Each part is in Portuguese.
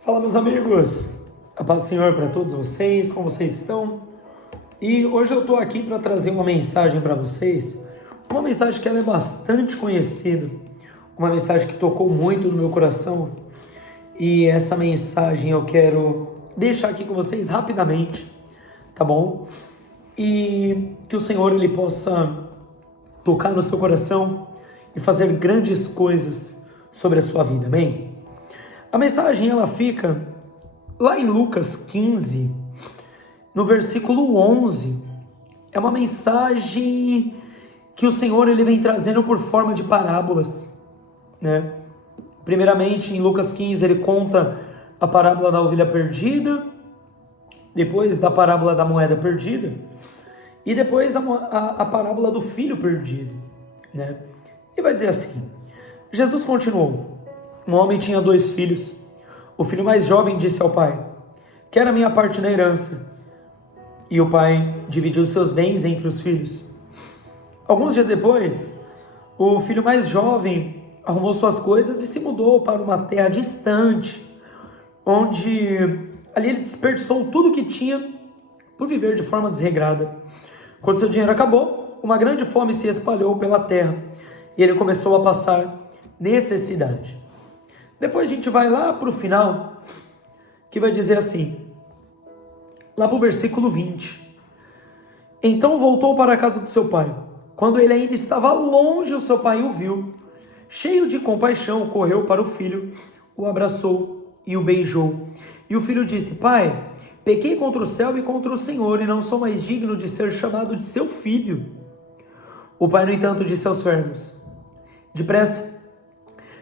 Fala, meus amigos, a paz do Senhor para todos vocês, como vocês estão? E hoje eu estou aqui para trazer uma mensagem para vocês, uma mensagem que ela é bastante conhecida, uma mensagem que tocou muito no meu coração, e essa mensagem eu quero deixar aqui com vocês rapidamente, tá bom? E que o Senhor ele possa tocar no seu coração e fazer grandes coisas sobre a sua vida, amém? A mensagem ela fica lá em Lucas 15, no versículo 11. É uma mensagem que o Senhor ele vem trazendo por forma de parábolas, né? Primeiramente, em Lucas 15, ele conta a parábola da ovelha perdida, depois da parábola da moeda perdida, e depois a parábola do filho perdido, né? E vai dizer assim: Jesus continuou: um homem tinha 2 filhos. O filho mais jovem disse ao pai: quero a minha parte na herança. E o pai dividiu seus bens entre os filhos. Alguns dias depois, o filho mais jovem arrumou suas coisas e se mudou para uma terra distante, onde ali ele desperdiçou tudo o que tinha por viver de forma desregrada. Quando seu dinheiro acabou, uma grande fome se espalhou pela terra e ele começou a passar necessidade. Depois a gente vai lá para o final, que vai dizer assim, lá para o versículo 20. Então voltou para a casa do seu pai. Quando ele ainda estava longe, o seu pai o viu. Cheio de compaixão, correu para o filho, o abraçou e o beijou. E o filho disse: pai, pequei contra o céu e contra o Senhor, e não sou mais digno de ser chamado de seu filho. O pai, no entanto, disse aos servos: depressa,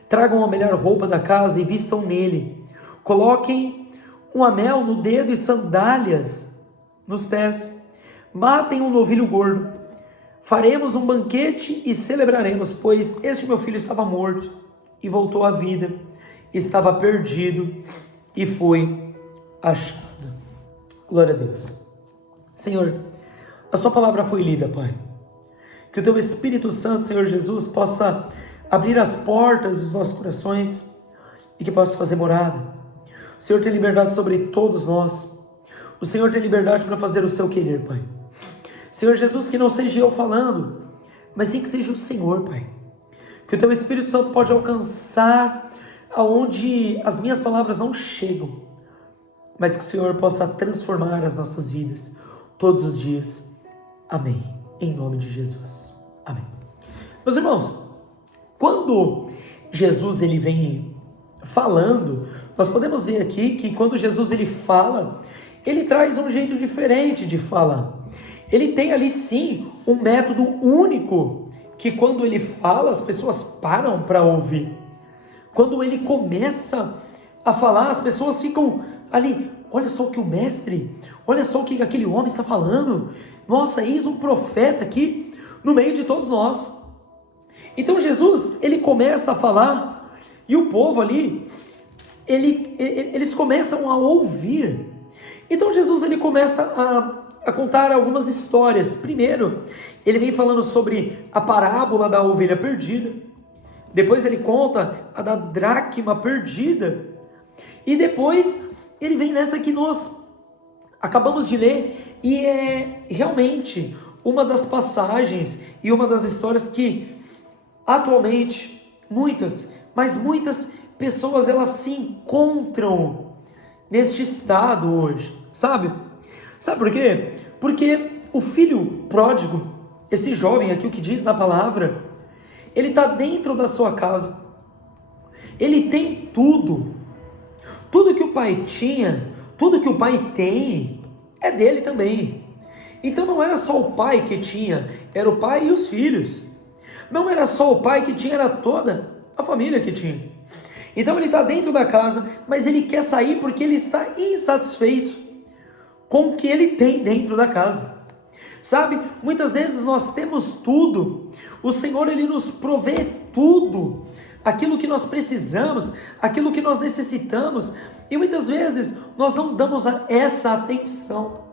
tragam a melhor roupa da casa e vistam nele. Coloquem um anel no dedo e sandálias nos pés. Matem um novilho gordo. Faremos um banquete e celebraremos, pois este meu filho estava morto e voltou à vida, estava perdido e foi achado. Glória a Deus. Senhor, a sua palavra foi lida, Pai. Que o teu Espírito Santo, Senhor Jesus, possa abrir as portas dos nossos corações e que possa fazer morada. O Senhor tem liberdade sobre todos nós. O Senhor tem liberdade para fazer o seu querer, Pai. Senhor Jesus, que não seja eu falando, mas sim que seja o Senhor, Pai. Que o teu Espírito Santo pode alcançar aonde as minhas palavras não chegam, mas que o Senhor possa transformar as nossas vidas todos os dias. Amém. Em nome de Jesus. Amém. Meus irmãos, quando Jesus ele vem falando, nós podemos ver aqui que quando Jesus ele fala, ele traz um jeito diferente de falar. Ele tem ali sim um método único, que quando ele fala, as pessoas param para ouvir. Quando ele começa a falar, as pessoas ficam ali: olha só o que o mestre, olha só o que aquele homem está falando. Nossa, eis um profeta aqui no meio de todos nós. Então Jesus, ele começa a falar, e o povo ali, eles começam a ouvir. Então Jesus, ele começa a contar algumas histórias. Primeiro, ele vem falando sobre a parábola da ovelha perdida. Depois ele conta a da dracma perdida. E depois ele vem nessa que nós acabamos de ler, e é realmente uma das passagens e uma das histórias que atualmente muitas pessoas elas se encontram neste estado hoje, sabe? Sabe por quê? Porque o filho pródigo, esse jovem aqui, o que diz na palavra, ele está dentro da sua casa, ele tem tudo que o pai tinha, tudo que o pai tem, é dele também. Então não era só o pai que tinha, era o pai e os filhos. Não era só o pai que tinha, era toda a família que tinha. Então ele está dentro da casa, mas ele quer sair porque ele está insatisfeito com o que ele tem dentro da casa. Sabe, muitas vezes nós temos tudo, o Senhor ele nos provê tudo, aquilo que nós precisamos, aquilo que nós necessitamos, e muitas vezes nós não damos essa atenção.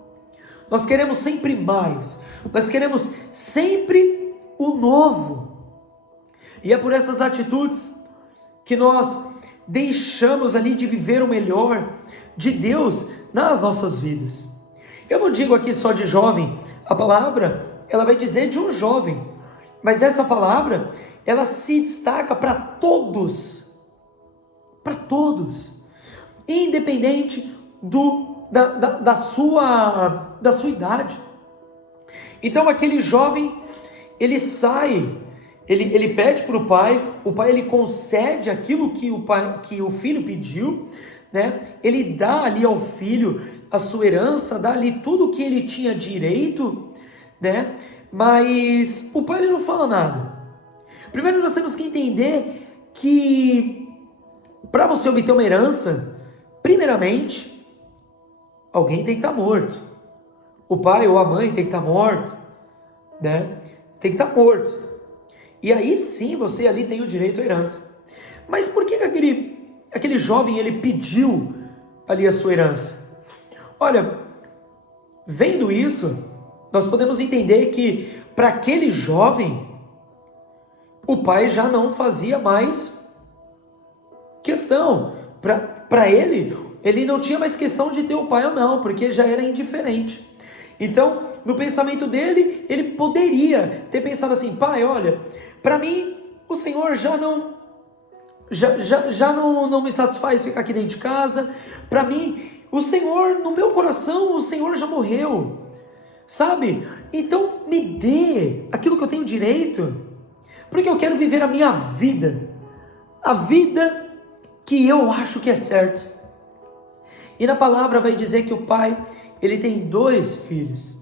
Nós queremos sempre mais, nós queremos sempre o novo, e é por essas atitudes que nós deixamos ali de viver o melhor de Deus nas nossas vidas. Eu não digo aqui só de jovem, a palavra, ela vai dizer de um jovem, mas essa palavra, ela se destaca para todos, independente da sua idade. Então aquele jovem, ele sai, ele pede para o pai ele concede aquilo que o filho pediu, né? Ele dá ali ao filho a sua herança, dá ali tudo que ele tinha direito, né? Mas o pai ele não fala nada. Primeiro nós temos que entender que para você obter uma herança, primeiramente, alguém tem que estar morto. O pai ou a mãe tem que estar morto, né? Tem que estar morto. E aí sim você ali tem o direito à herança. Mas por que aquele jovem ele pediu ali a sua herança? Olha, vendo isso, nós podemos entender que para aquele jovem, o pai já não fazia mais questão. Para ele não tinha mais questão de ter o pai ou não, porque já era indiferente. Então, no pensamento dele, ele poderia ter pensado assim: pai, olha, para mim, o Senhor já não me satisfaz ficar aqui dentro de casa. Para mim, o Senhor, no meu coração, o Senhor já morreu, sabe? Então, me dê aquilo que eu tenho direito, porque eu quero viver a minha vida, a vida que eu acho que é certo. E na palavra vai dizer que o pai, ele tem 2 filhos.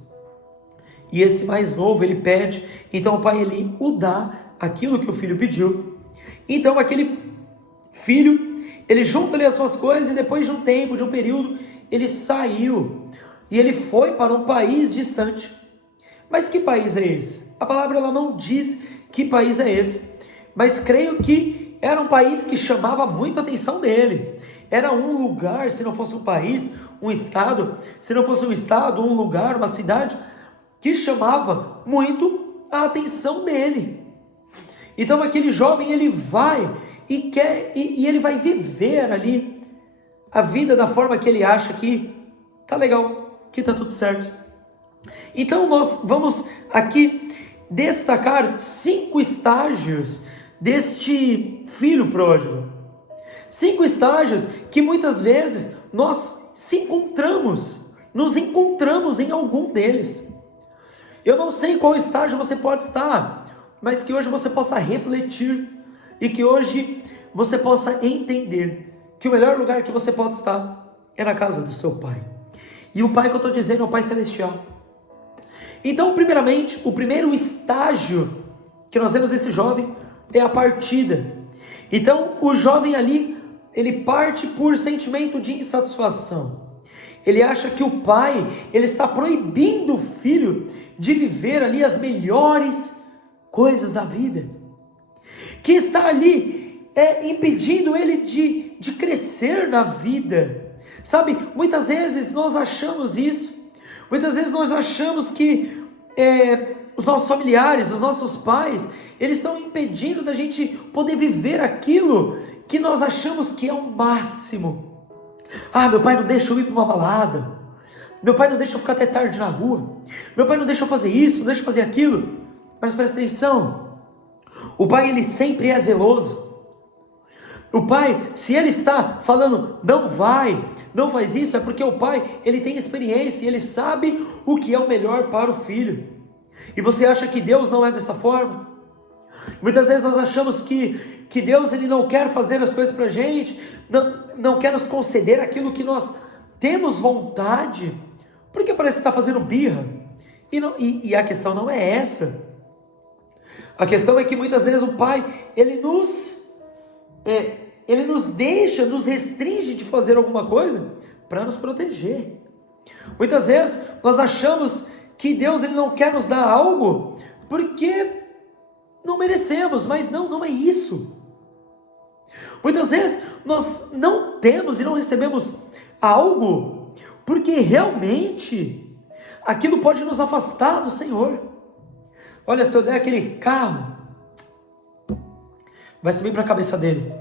E esse mais novo, ele pede, então o pai, ele o dá aquilo que o filho pediu. Então aquele filho, ele junta ali as suas coisas e depois de um tempo, de um período, ele saiu. E ele foi para um país distante. Mas que país é esse? A palavra ela não diz que país é esse. Mas creio que era um país que chamava muito a atenção dele. Era um lugar, se não fosse um país, um estado, se não fosse um estado, um lugar, uma cidade, que chamava muito a atenção dele. Então aquele jovem, ele vai e ele vai viver ali a vida da forma que ele acha que tá legal, que tá tudo certo. Então nós vamos aqui destacar 5 estágios deste filho pródigo. 5 estágios que muitas vezes nós nos encontramos em algum deles. Eu não sei qual estágio você pode estar, mas que hoje você possa refletir e que hoje você possa entender que o melhor lugar que você pode estar é na casa do seu pai. E o pai que eu estou dizendo é o Pai Celestial. Então, primeiramente, o primeiro estágio que nós vemos desse jovem é a partida. Então, o jovem ali, ele parte por sentimento de insatisfação. Ele acha que o pai, ele está proibindo o filho de viver ali as melhores coisas da vida. Que está ali impedindo ele de crescer na vida. Sabe, muitas vezes nós achamos isso. Muitas vezes nós achamos que os nossos familiares, os nossos pais, eles estão impedindo da gente poder viver aquilo que nós achamos que é o máximo. Ah, meu pai não deixa eu ir para uma balada. Meu pai não deixa eu ficar até tarde na rua. Meu pai não deixa eu fazer isso, não deixa eu fazer aquilo. Mas presta atenção. O pai, ele sempre é zeloso. O pai, se ele está falando, não vai, não faz isso, é porque o pai, ele tem experiência, ele sabe o que é o melhor para o filho. E você acha que Deus não é dessa forma? Muitas vezes nós achamos que Deus, ele não quer fazer as coisas para a gente, não quer nos conceder aquilo que nós temos vontade, porque parece que está fazendo birra. E a questão não é essa. A questão é que muitas vezes o pai, ele nos deixa, nos restringe de fazer alguma coisa para nos proteger. Muitas vezes nós achamos que Deus, ele não quer nos dar algo porque não merecemos, mas não é isso. Muitas vezes nós não temos e não recebemos algo porque realmente aquilo pode nos afastar do Senhor. Olha, se eu der aquele carro, vai subir para a cabeça dele.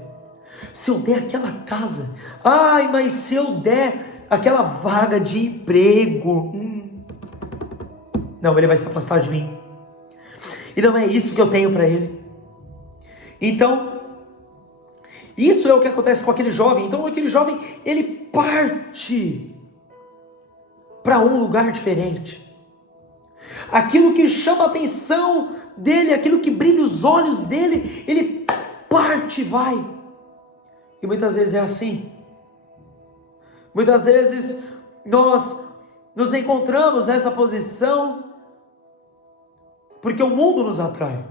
Se eu der aquela casa, ai, mas se eu der aquela vaga de emprego, não, ele vai se afastar de mim. E não é isso que eu tenho para ele. Então, isso é o que acontece com aquele jovem. Então, aquele jovem, ele parte para um lugar diferente. Aquilo que chama a atenção dele, aquilo que brilha os olhos dele, ele parte e vai. E muitas vezes é assim. Muitas vezes nós nos encontramos nessa posição porque o mundo nos atrai.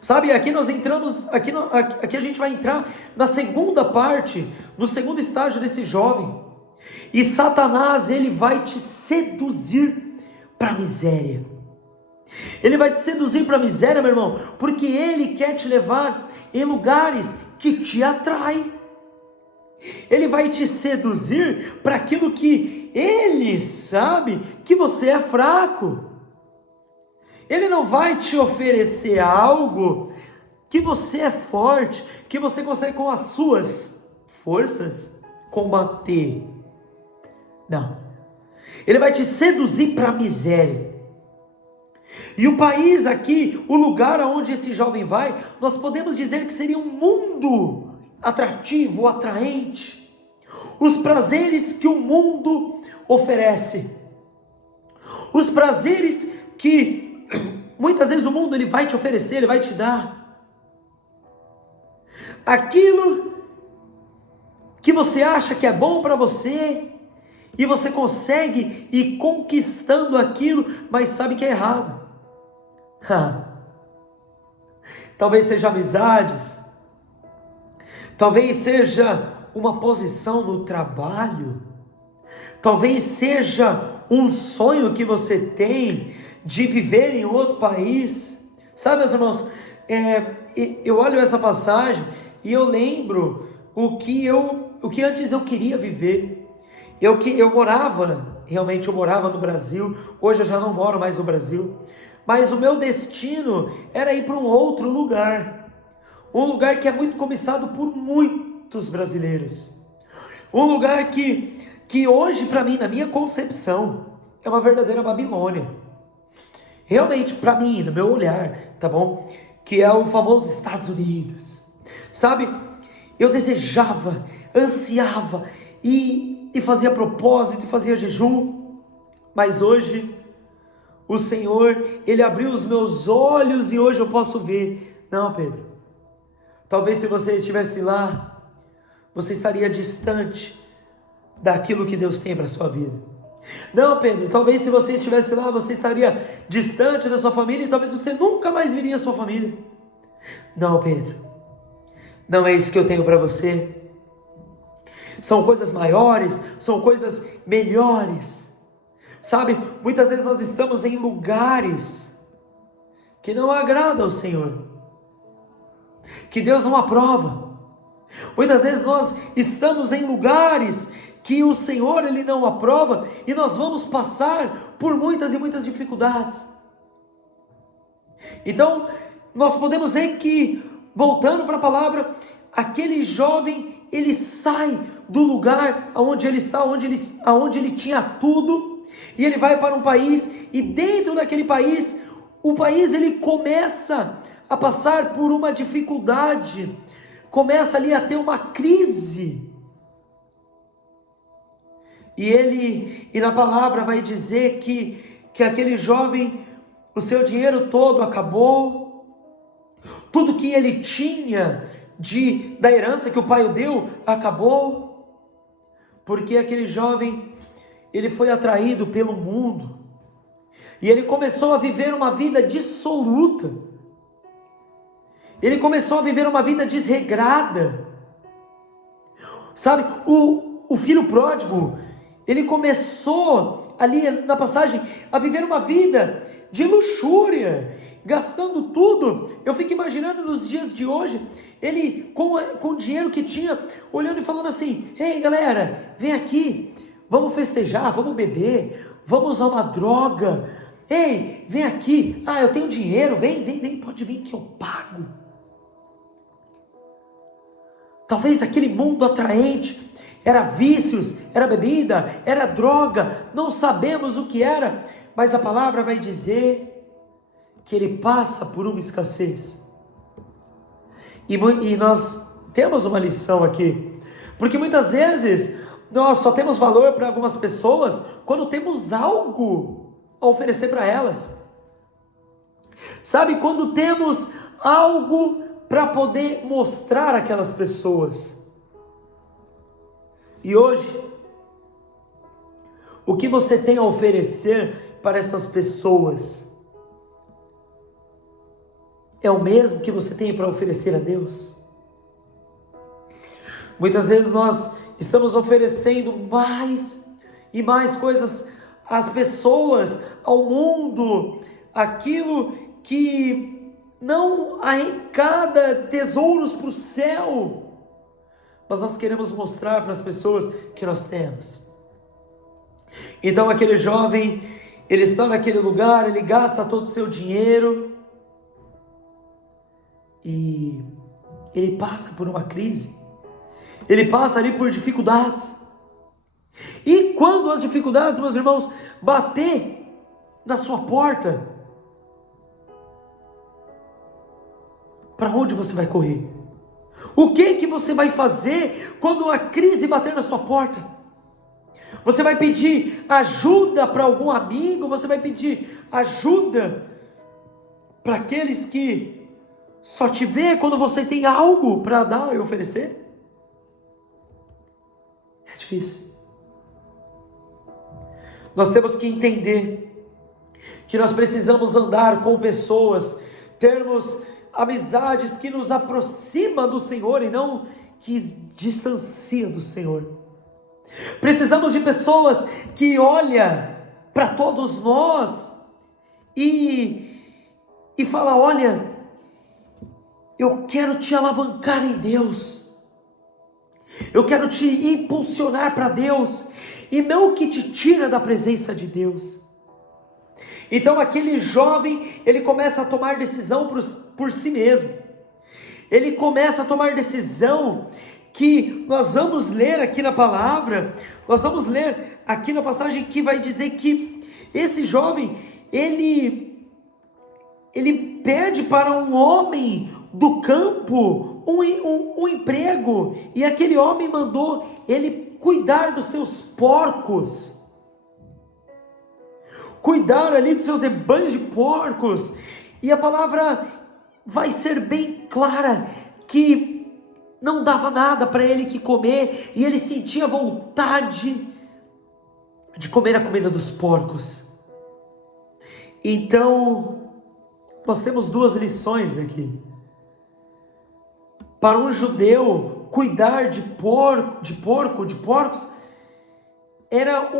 Sabe, aqui nós entramos, aqui a gente vai entrar na segunda parte, no segundo estágio desse jovem. E Satanás, ele vai te seduzir para a miséria. Ele vai te seduzir para a miséria, meu irmão, porque ele quer te levar em lugares que te atraem. Ele vai te seduzir para aquilo que ele sabe que você é fraco. Ele não vai te oferecer algo que você é forte, que você consegue com as suas forças combater. Não. Ele vai te seduzir para a miséria. E o país aqui, o lugar aonde esse jovem vai, nós podemos dizer que seria um mundo atrativo, atraente. Os prazeres que o mundo oferece. Os prazeres que muitas vezes o mundo ele vai te oferecer, ele vai te dar. Aquilo que você acha que é bom para você, e você consegue ir conquistando aquilo, mas sabe que é errado. Talvez seja amizades, talvez seja uma posição no trabalho, talvez seja um sonho que você tem de viver em outro país. Sabe, meus irmãos, eu olho essa passagem e eu lembro o que antes eu queria viver. Eu morava no Brasil, hoje eu já não moro mais no Brasil, mas o meu destino era ir para um outro lugar, um lugar que é muito cobiçado por muitos brasileiros, um lugar que hoje para mim, na minha concepção, é uma verdadeira Babilônia, realmente para mim, no meu olhar, tá bom? Que é o famoso Estados Unidos, sabe? Eu desejava, ansiava e fazia propósito, e fazia jejum, mas hoje o Senhor, Ele abriu os meus olhos e hoje eu posso ver. Não, Pedro, talvez se você estivesse lá, você estaria distante daquilo que Deus tem para a sua vida. Não, Pedro, talvez se você estivesse lá, você estaria distante da sua família e talvez você nunca mais viria a sua família. Não, Pedro, não é isso que eu tenho para você. São coisas maiores, são coisas melhores. Sabe, muitas vezes nós estamos em lugares que não agradam ao Senhor, que Deus não aprova. Muitas vezes nós estamos em lugares que o Senhor Ele não aprova e nós vamos passar por muitas e muitas dificuldades. Então, nós podemos ver que, voltando para a palavra, aquele jovem, ele sai do lugar onde ele está, onde ele tinha tudo, e ele vai para um país, e dentro daquele país, o país ele começa a passar por uma dificuldade, começa ali a ter uma crise, e na palavra vai dizer que aquele jovem, o seu dinheiro todo acabou, tudo que ele tinha da herança que o pai o deu, acabou, porque aquele jovem, ele foi atraído pelo mundo, e ele começou a viver uma vida dissoluta, ele começou a viver uma vida desregrada, sabe, o filho pródigo, ele começou ali na passagem, a viver uma vida de luxúria, gastando tudo. Eu fico imaginando nos dias de hoje, ele com o dinheiro que tinha, olhando e falando assim: ei galera, vem aqui, vamos festejar, vamos beber, vamos usar uma droga, ei, vem aqui, eu tenho dinheiro, vem, pode vir que eu pago. Talvez aquele mundo atraente era vícios, era bebida, era droga, não sabemos o que era, mas a palavra vai dizer que ele passa por uma escassez. E nós temos uma lição aqui, porque muitas vezes nós só temos valor para algumas pessoas quando temos algo a oferecer para elas. Sabe, quando temos algo para poder mostrar àquelas pessoas. E hoje, o que você tem a oferecer para essas pessoas é o mesmo que você tem para oferecer a Deus? Muitas vezes nós estamos oferecendo mais e mais coisas às pessoas, ao mundo, aquilo que não arrecada tesouros para o céu, mas nós queremos mostrar para as pessoas que nós temos. Então aquele jovem, ele está naquele lugar, ele gasta todo o seu dinheiro, e ele passa por uma crise, ele passa ali por dificuldades, e quando as dificuldades, meus irmãos, bater na sua porta, para onde você vai correr? O que você vai fazer quando a crise bater na sua porta? Você vai pedir ajuda para algum amigo? Você vai pedir ajuda para aqueles que só te vê quando você tem algo para dar e oferecer? É difícil. Nós temos que entender que nós precisamos andar com pessoas, termos amizades que nos aproximam do Senhor e não que distanciam do Senhor. Precisamos de pessoas que olham para todos nós e falam: olha, eu quero te alavancar em Deus, eu quero te impulsionar para Deus, e não que te tira da presença de Deus. Então aquele jovem, ele começa a tomar decisão por si mesmo, ele começa a tomar decisão que nós vamos ler aqui na palavra, nós vamos ler aqui na passagem que vai dizer que esse jovem, ele pede para um homem do campo um emprego, e aquele homem mandou ele cuidar dos seus porcos, cuidar ali dos seus rebanhos de porcos, e a palavra vai ser bem clara, que não dava nada para ele que comer, e ele sentia vontade de comer a comida dos porcos. Então, nós temos duas lições aqui. Para um judeu, cuidar de porcos, era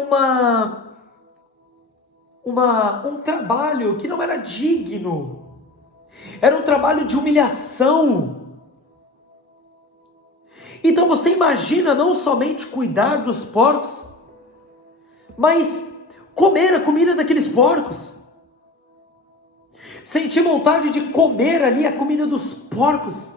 um trabalho que não era digno, era um trabalho de humilhação. Então você imagina não somente cuidar dos porcos, mas comer a comida daqueles porcos, sentir vontade de comer ali a comida dos porcos.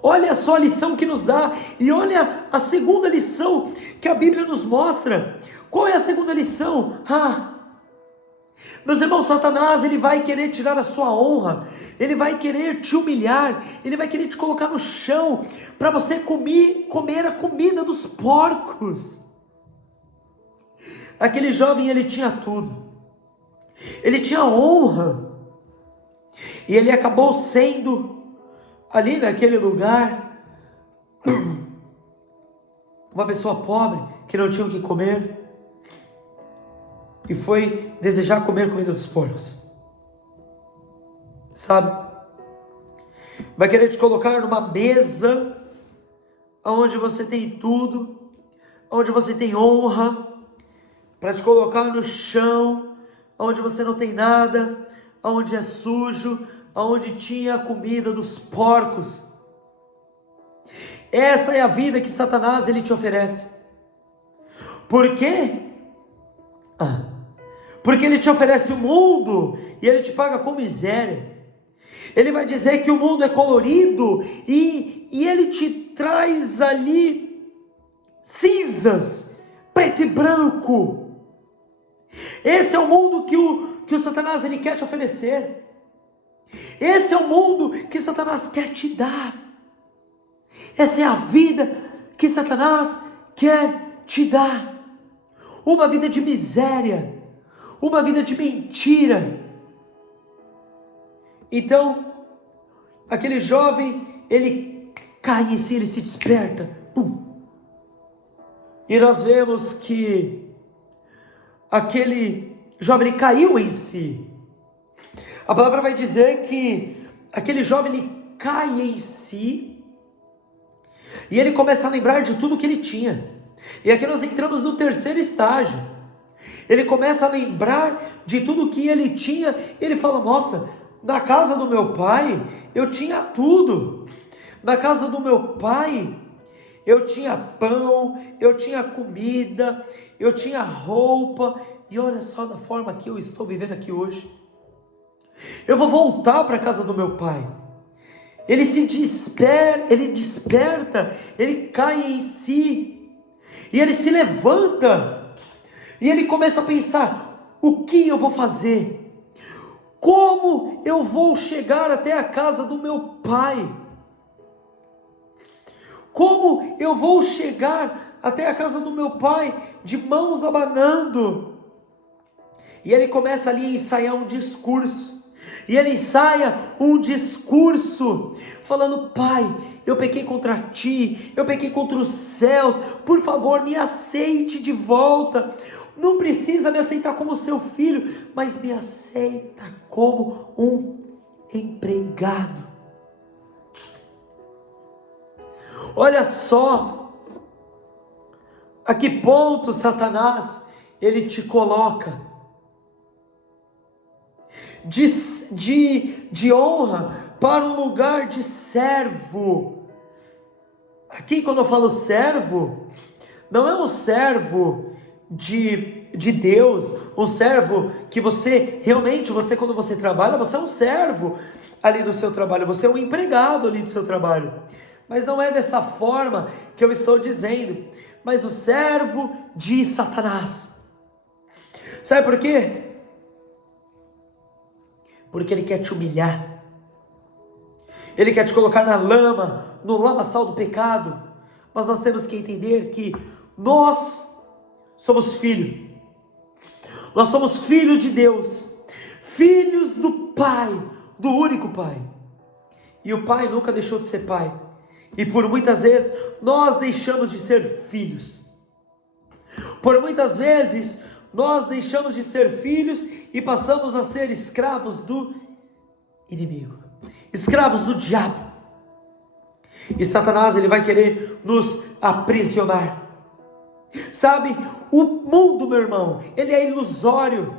Olha só a lição que nos dá, e olha a segunda lição que a Bíblia nos mostra. Qual é a segunda lição? Meus irmãos, Satanás, ele vai querer tirar a sua honra, ele vai querer te humilhar, ele vai querer te colocar no chão, para você comer a comida dos porcos. Aquele jovem, ele tinha tudo, ele tinha honra, e ele acabou sendo, ali naquele lugar, uma pessoa pobre, que não tinha o que comer, e foi desejar comer comida dos porcos. Sabe? Vai querer te colocar numa mesa, onde você tem tudo, onde você tem honra, para te colocar no chão, onde você não tem nada, onde é sujo, onde tinha a comida dos porcos. Essa é a vida que Satanás, ele te oferece. Por quê? Porque ele te oferece o mundo e ele te paga com miséria. Ele vai dizer que o mundo é colorido e ele te traz ali cinzas, preto e branco. Esse é o mundo que o Satanás ele quer te oferecer. Esse é o mundo que Satanás quer te dar. Essa é a vida que Satanás quer te dar. Uma vida de miséria, uma vida de mentira. Então, aquele jovem, ele cai em si, ele se desperta. Pum. E nós vemos que aquele jovem, ele caiu em si. A palavra vai dizer que aquele jovem, ele cai em si. E ele começa a lembrar de tudo que ele tinha. E aqui nós entramos no terceiro estágio. Ele começa a lembrar de tudo que ele tinha. Ele fala, nossa, na casa do meu pai, eu tinha tudo. Na casa do meu pai, eu tinha pão, eu tinha comida, eu tinha roupa. E olha só da forma que eu estou vivendo aqui hoje. Eu vou voltar para a casa do meu pai. Ele se desperta, ele cai em si. E ele se levanta. E ele começa a pensar, o que eu vou fazer? Como eu vou chegar até a casa do meu pai? Como eu vou chegar até a casa do meu pai de mãos abanando? E ele começa ali a ensaiar um discurso. E ele ensaia um discurso falando, pai, eu pequei contra ti, eu pequei contra os céus, por favor me aceite de volta. Não precisa me aceitar como seu filho, mas me aceita como um empregado. Olha só a que ponto Satanás ele te coloca de honra para um lugar de servo. Aqui quando eu falo servo, não é um servo de Deus, um servo que você realmente, quando você trabalha, você é um servo ali do seu trabalho, você é um empregado ali do seu trabalho, mas não é dessa forma que eu estou dizendo, mas o servo de Satanás. Sabe por quê? Porque ele quer te humilhar, ele quer te colocar na lama, no lamaçal do pecado, mas nós temos que entender que nós somos filhos, nós somos filhos de Deus, filhos do Pai, do único Pai, e o Pai nunca deixou de ser Pai, e por muitas vezes nós deixamos de ser filhos, por muitas vezes nós deixamos de ser filhos e passamos a ser escravos do inimigo, escravos do diabo, e Satanás ele vai querer nos aprisionar. Sabe, o mundo, meu irmão, ele é ilusório.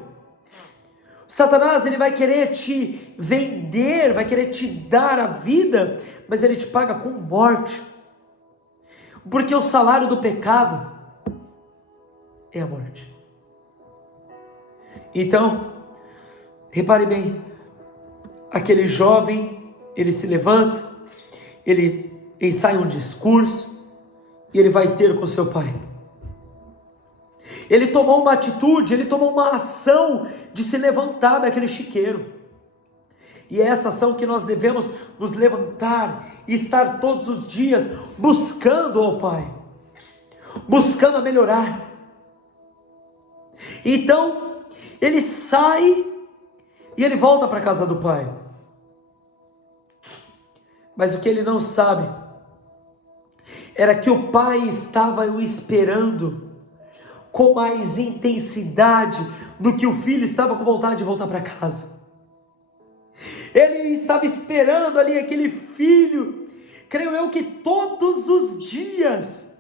Satanás ele vai querer te vender, vai querer te dar a vida, mas ele te paga com morte, porque o salário do pecado é a morte. Então, repare bem, aquele jovem, ele se levanta, ele ensaia um discurso, e ele vai ter com seu pai. Ele tomou uma atitude, ele tomou uma ação de se levantar daquele chiqueiro. E é essa ação que nós devemos nos levantar e estar todos os dias buscando ao Pai, buscando a melhorar. Então, ele sai e ele volta para a casa do Pai. Mas o que ele não sabe era que o Pai estava o esperando com mais intensidade do que o filho estava com vontade de voltar para casa. Ele estava esperando ali aquele filho, creio eu que todos os dias,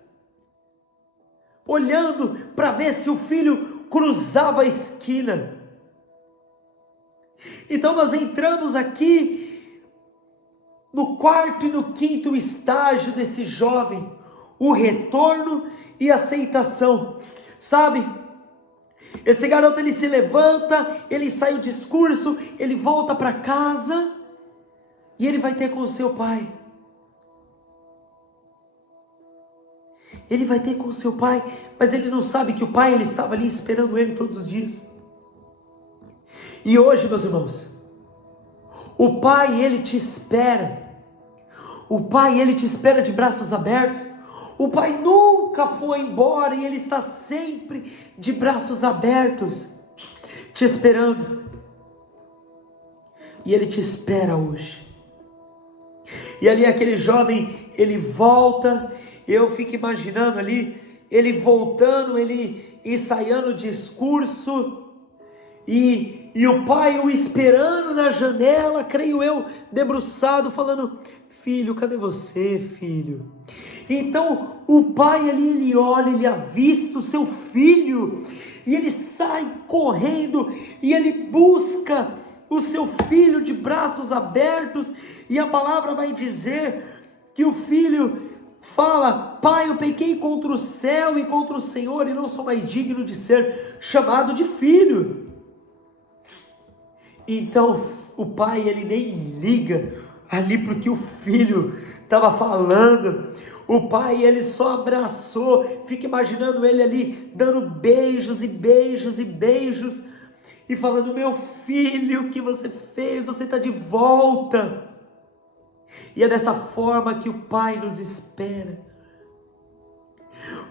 olhando para ver se o filho cruzava a esquina. Então nós entramos aqui no quarto e no quinto estágio desse jovem, o retorno e aceitação. Sabe, esse garoto ele se levanta, ele sai o discurso, ele volta para casa, E ele vai ter com o seu pai. Ele vai ter com o seu pai, mas ele não sabe que o pai ele estava ali esperando ele todos os dias. E hoje, meus irmãos, o pai ele te espera. O pai ele te espera de braços abertos. O pai nunca foi embora e ele está sempre de braços abertos, te esperando. E ele te espera hoje. E ali aquele jovem, ele volta, eu fico imaginando ali, ele voltando, ele ensaiando o discurso, e o pai o esperando na janela, creio eu, debruçado, falando: filho, cadê você, filho? Então o pai ali, ele olha, ele avista o seu filho, e ele sai correndo, e ele busca o seu filho de braços abertos, e a palavra vai dizer que o filho fala: pai, eu pequei contra o céu e contra o Senhor, e não sou mais digno de ser chamado de filho. Então o pai ele nem liga ali porque o filho estava falando. O pai ele só abraçou, fica imaginando ele ali dando beijos e beijos e beijos, e falando: meu filho, o que você fez? Você está de volta. E é dessa forma que o pai nos espera.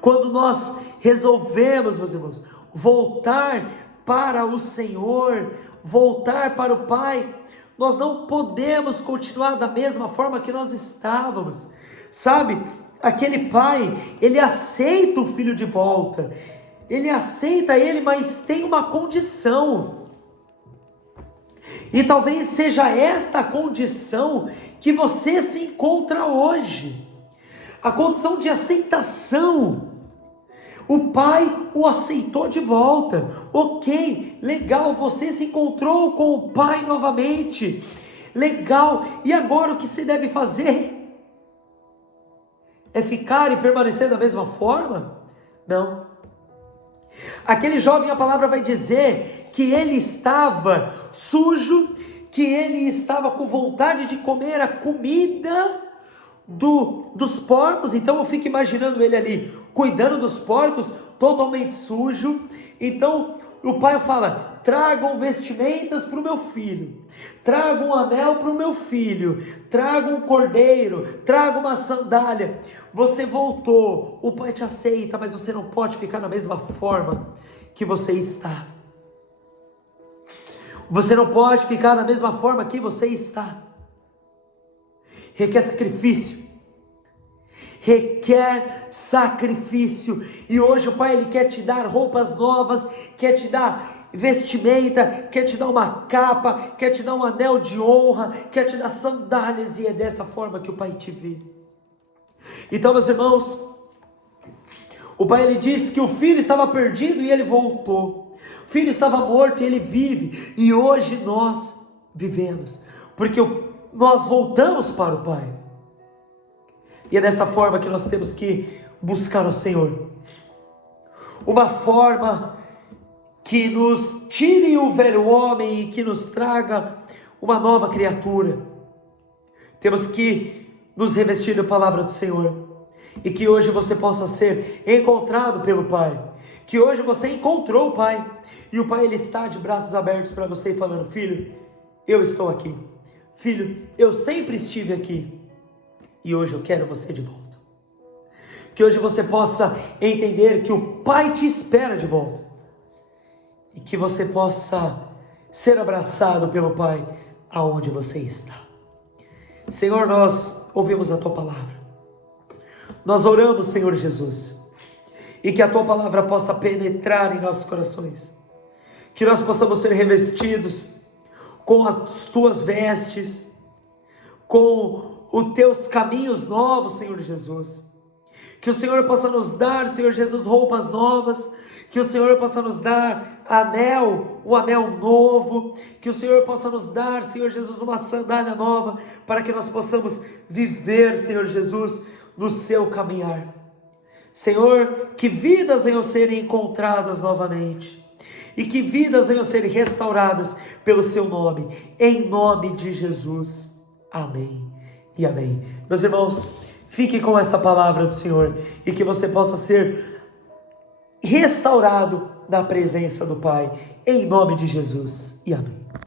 Quando nós resolvemos, meus irmãos, voltar para o Senhor, voltar para o pai, nós não podemos continuar da mesma forma que nós estávamos. Sabe, aquele pai, ele aceita o filho de volta, ele aceita ele, mas tem uma condição. E talvez seja esta a condição que você se encontra hoje, a condição de aceitação. O pai o aceitou de volta, ok, legal, você se encontrou com o pai novamente, legal, e agora o que se deve fazer? É ficar e permanecer da mesma forma? Não. Aquele jovem, a palavra vai dizer que ele estava sujo, que ele estava com vontade de comer a comida dos porcos. Então eu fico imaginando ele ali, cuidando dos porcos, totalmente sujo. Então o pai fala: tragam vestimentas para o meu filho, tragam um anel para o meu filho, tragam um cordeiro, tragam uma sandália. Você voltou, o pai te aceita, mas você não pode ficar na mesma forma que você está. Você não pode ficar da mesma forma que você está. Requer sacrifício. Requer sacrifício. E hoje o pai ele quer te dar roupas novas, quer te dar vestimenta, quer te dar uma capa, quer te dar um anel de honra, quer te dar sandálias, e é dessa forma que o pai te vê. Então, meus irmãos, o pai ele disse que o filho estava perdido e ele voltou. O filho estava morto e ele vive. E hoje nós vivemos, porque nós voltamos para o pai. E é dessa forma que nós temos que buscar o Senhor. Uma forma que nos tire o velho homem e que nos traga uma nova criatura. Temos que nos revestir da palavra do Senhor. E que hoje você possa ser encontrado pelo Pai. Que hoje você encontrou o Pai. E o Pai ele está de braços abertos para você e falando: filho, eu estou aqui. Filho, eu sempre estive aqui. E hoje eu quero você de volta. Que hoje você possa entender que o Pai te espera de volta. E que você possa ser abraçado pelo Pai aonde você está. Senhor, nós ouvimos a Tua palavra. Nós oramos, Senhor Jesus, e que a Tua palavra possa penetrar em nossos corações, que nós possamos ser revestidos com as Tuas vestes, com os Teus caminhos novos, Senhor Jesus, que o Senhor possa nos dar, Senhor Jesus, roupas novas, que o Senhor possa nos dar anel, um anel novo, que o Senhor possa nos dar, Senhor Jesus, uma sandália nova, para que nós possamos viver, Senhor Jesus, no seu caminhar. Senhor, que vidas venham ser encontradas novamente, e que vidas venham ser restauradas pelo seu nome, em nome de Jesus. Amém e amém. Meus irmãos, fique com essa palavra do Senhor e que você possa ser restaurado na presença do Pai, em nome de Jesus e amém.